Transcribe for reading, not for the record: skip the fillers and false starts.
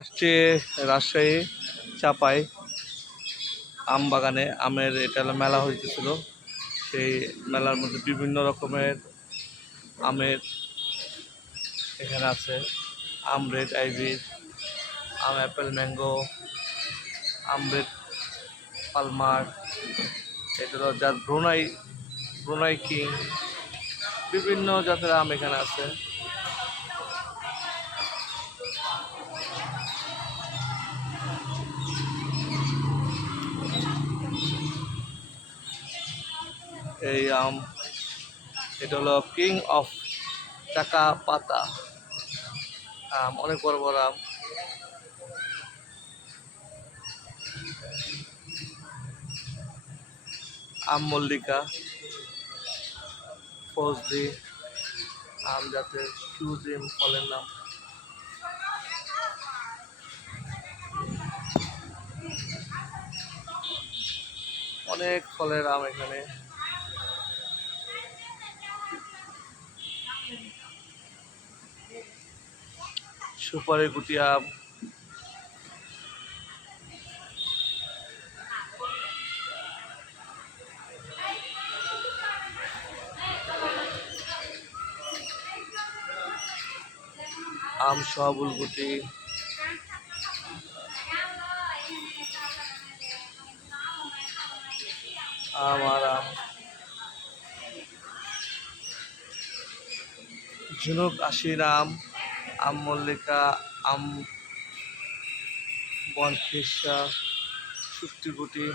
আসছে রাজশাহী চাপাই আম বাগানে আমের এটা হলো মেলা হইতেছিল। সেই মেলার মধ্যে বিভিন্ন রকমের আমের এখানে আছে। আম রেড আইভি, আম অ্যাপেল ম্যাঙ্গো, আম রেড পালমার, এটা হলো যার ব্রুনাই কিং, বিভিন্ন জাতের আম এখানে আছে। এই আম এটা হলো কিং অফ চাকা পাতা আম, অনেক বড় বড় আম। আম মল্লিকা, ফজলি, আম জাতের কিউজিম ফলের নাম। অনেক ফলের আম এখানে। সুপারি গুটি আম, আম সোহাবুল গুটি, আম আর আম, ঝিনুক আশির আম, আম মল্লিকা, আম বনফিসা, সুপ্তি গুটি।